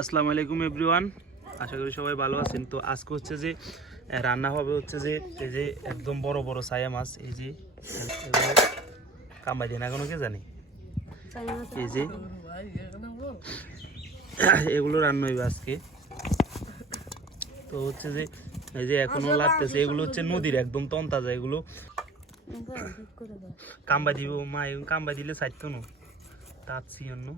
আসসালামু আলাইকুম এভরিওয়ান, আশা করি সবাই ভালো আছেন। তো আজকে হচ্ছে যে রান্না হবে হচ্ছে যে এই যে একদম বড় বড় ছায়া মাছ, এই যে কামবাই দিয়ে না কোনো কে জানি, এই যে এগুলো রান্না হইবে আজকে। তো হচ্ছে যে এই যে এখনো লাগতেছে, এগুলো হচ্ছে নদীর একদম তন্তাজা, এগুলো কামবাই দিব মা, কামবাই দিলে চাইতো না তাচ্ছি অন্য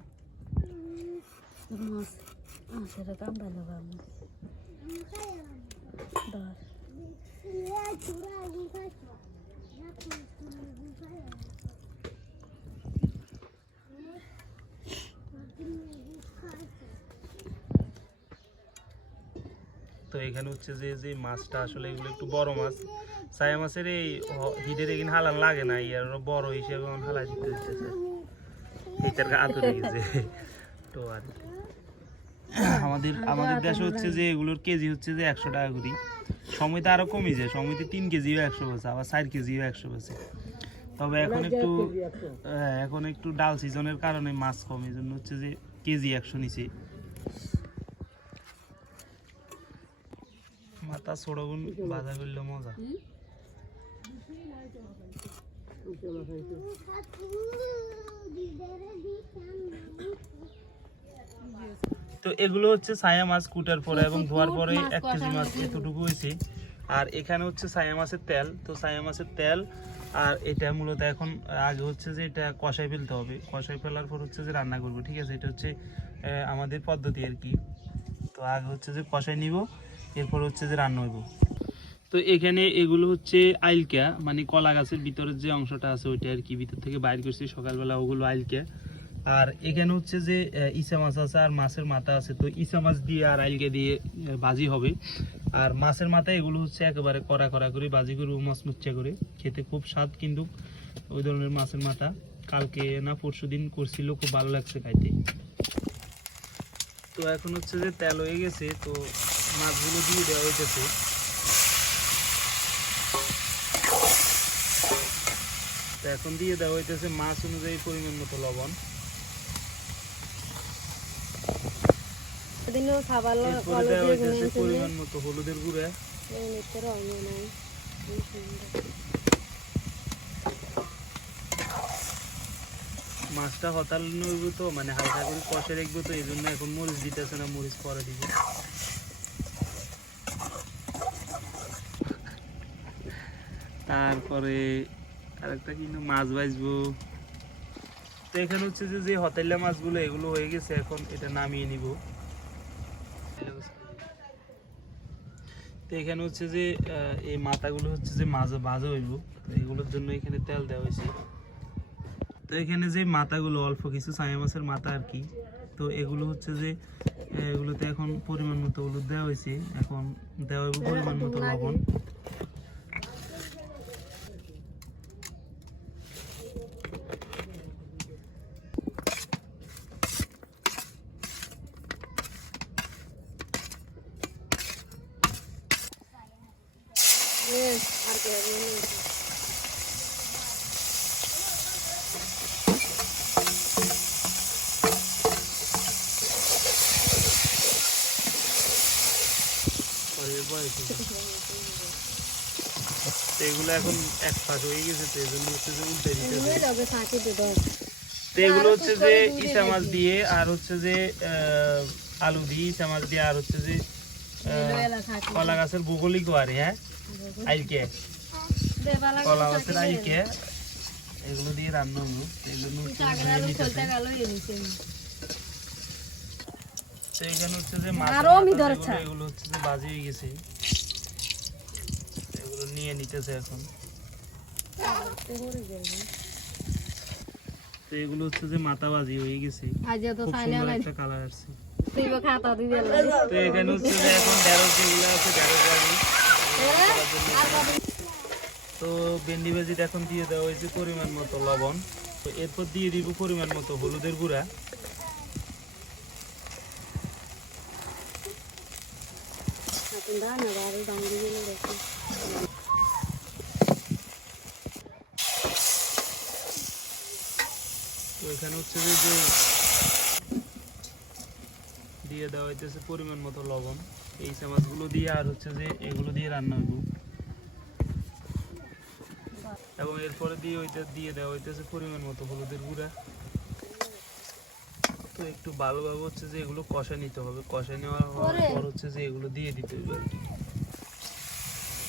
তো এখানে হচ্ছে যে যে মাছটা আসলে এগুলো একটু বড় মাছ, ছায়া মাছের এই হিডের এখানে হালান লাগে না, ইয়ার বড় হিসেবে হালা দিতে হচ্ছে এটার আদরে গেছে। তো আর আমাদের দেশে হচ্ছে যে এগুলোর কেজি হচ্ছে যে 100 টাকা করে, সময়তে আরো কমে যায়, সময়তে 3 কেজিও 100 বসে, আবার 4 কেজিও 100 বসে। তবে এখন একটু ডাল সিজনের কারণে মাছ কম, এই জন্য হচ্ছে যে কেজি 100 নিচে। মাথা ছোড়গুন বাজা করলে মজা। তো এগুলো হচ্ছে ছায়া মাছ কুটার পরে এবং ধোয়ার পরে 1 কেজি মাছ এতটুকু হয়েছে। আর এখানে হচ্ছে ছায়া মাছের তেল, তো ছায়া মাছের তেল আর এটা মূলত এখন আগে হচ্ছে যে এটা কষাই ফেলতে হবে, কষাই ফেলার পর হচ্ছে যে রান্না করবো, ঠিক আছে? এটা হচ্ছে আমাদের পদ্ধতি আর কি। তো আগে হচ্ছে যে কষাই নিব, এরপর হচ্ছে যে রান্না হইব। তো এখানে এগুলো হচ্ছে আইলকা, মানে কলা গাছের ভিতরের যে অংশটা আছে ওইটা আর কি, ভিতর থেকে বাইর করছি সকালবেলা, ওগুলো আইলকা। আর এখানে হচ্ছে যে ইসা মাছ আছে আর মাছের মাথা আছে, তো ইসা মাছ দিয়ে আর আইলকা দিয়ে ভাজি হবে। আর মাছের মাথা এগুলো হচ্ছে একেবারে কড়া কড়া করে ভাজি করবো, মচমুচ্চা করে, খেতে খুব স্বাদ। কিন্তু ওই ধরনের মাছের মাথা কালকে না পরশু দিন করছিল, খুব ভালো লাগছে খাইতে। তো এখন হচ্ছে যে তেল হয়ে গেছে, তো মাছগুলো দিয়ে দেওয়া হয়েছে। তো এখন দিয়ে দেওয়া হইতেছে মাছ অনুযায়ী পরিমাণ মতো লবণ, পরিমাণ মতো হলুদের গুঁড়া, মাছটা হতাল নইব তো, মানে হালকা করে কষে রাখবো, তো এই জন্য এখন মরিচ দিতেছে না, মরিচ পরে দিব। তারপরে আরেকটা কিন্তু মাছ ভাজবো। তো এখানে হচ্ছে যে হতেলা মাছগুলো এগুলো হয়ে গেছে, এখন এটা নামিয়ে নিব। তো এখানে হচ্ছে যে এই মাথাগুলো হচ্ছে যে ভাজা হইব, তো এগুলোর জন্য এখানে তেল দেওয়া হয়েছে। তো এখানে যে মাথাগুলো অল্প কিছু ছায়া মাছের মাথা আর কি, তো এগুলো হচ্ছে যে এগুলোতে এখন পরিমাণ মতো হলুদ দেওয়া হয়েছে, এখন দেওয়া হইব পরিমাণ মতো লবণ। এগুলো এখন এক পাশ হয়ে গেছে, তো এজন্য হচ্ছে যে উল্টে দিতে হবে। তো এগুলো হচ্ছে যে ইসা মাছ দিয়ে আর হচ্ছে যে আলু দিয়ে, ইসা মাছ দিয়ে আর হচ্ছে যে কলা গাছের ভৌগোলিক আরে, হ্যাঁ আইলকে কলা গাছের আইলকে, এগুলো দিয়ে রান্না হলো। তো এখানে হচ্ছে যে মাছ এগুলো হচ্ছে যে ভাজি হয়ে গেছে, এগুলো নিয়ে নিতেছে এখন। তো এগুলো হচ্ছে যে মাথা ভাজি হয়ে গেছে, খুব সুন্দর একটা কালার আসছে। তো এখানে হচ্ছে যে এখন ঢেঁড়স যেগুলো আছে ঢেঁড়স ভাজি, তো ভেন্ডি ভাজিটা এখন দিয়ে দেওয়া হয়েছে পরিমাণ মতো লবণ। তো এরপর দিয়ে দিব পরিমাণ মতো হলুদের গুঁড়া। তো এখানে হচ্ছে যে দিয়ে দেওয়া হইতেছে পরিমাণ মতো লবণ। এই মাছগুলো দিয়ে আর হচ্ছে যে এগুলো দিয়ে রান্না হইব, এবং এরপরে দিয়ে দেওয়া হইতেছে পরিমাণ মতো হলুদের গুঁড়া। তো একটু ভালোভাবে হচ্ছে যে এগুলো কষা নিতে হবে, কষা নেওয়ার পর হচ্ছে যে এগুলো দিয়ে দিতে হবে।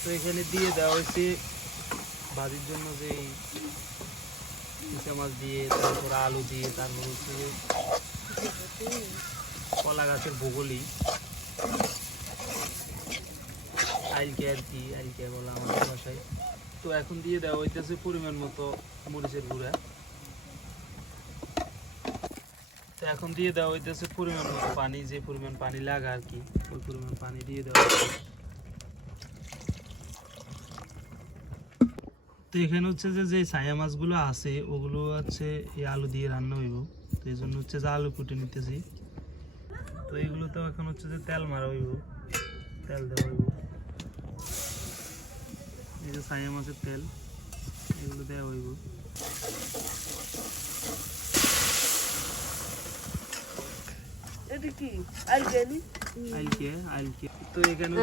তো এখানে দিয়ে দেওয়া হয়েছে ভাজির জন্য যে ইচা মাছ দিয়ে, তারপর আলু দিয়ে, তারপর হচ্ছে যে কলা গাছের বগলি, আইলকে আর কি, আইলকে বলে আমাদের ভাষায়। তো এখন দিয়ে দেওয়া হইতেছে পরিমাণ মতো মরিচের গুঁড়া। তো এখন দিয়ে দেওয়া হইতেছে পরিমাণ মতো পানি, যে পরিমাণ পানি লাগা আর কি, ওই পরিমাণ পানি দিয়ে দেওয়া হচ্ছে। তো এখানে হচ্ছে যে ছায়া মাছগুলো আছে ওগুলো হচ্ছে এই আলু দিয়ে রান্না হইব। তো এই জন্য হচ্ছে যে আলু কুটে নিতেছি। তো এগুলোতেও এখন হচ্ছে যে তেল মারা হইব, তেল দেওয়া হইব। এই যে ছায়া মাছের তেল, এগুলো দেওয়া হইব। তো এখানে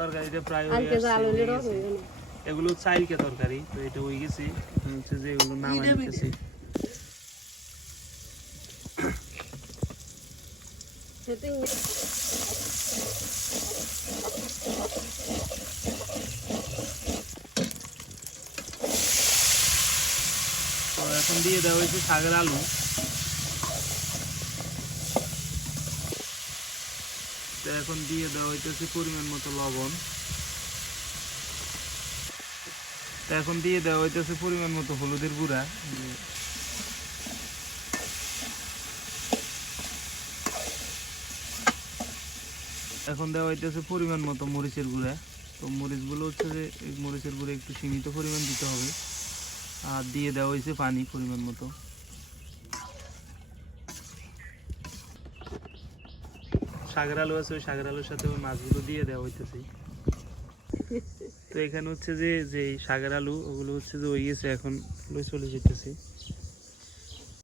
তরকারিটা প্রায় এগুলো হচ্ছে আইলকে তরকারি। তো এটা হয়ে গেছে, হচ্ছে যে এগুলো নামাই নিতেছি। তো এখন দিয়ে দেওয়া হয়েছে শাকের আলু। তো এখন দিয়ে দেওয়া হইতেছে পরিমাণ মতো লবণ। তো এখন দিয়ে দেওয়া হইতেছে পরিমাণ মতো হলুদের গুঁড়া। এখন দেওয়া হইতেছে পরিমাণ মতো মরিচের গুঁড়া। তো মরিচগুলো হচ্ছে যে এই মরিচের গুঁড়া একটু সীমিত পরিমাণ দিতে হবে। আর দিয়ে দেওয়া হয়েছে পানি পরিমাণ মতো। শাকের আলু আছে, ওই শাকের আলুর সাথে ওই মাছগুলো দিয়ে দেওয়া হইতেছে। তো এখানে হচ্ছে যে শাকের আলু ওগুলো হচ্ছে যে হয়ে গেছে, এখন চলে যেতেছি।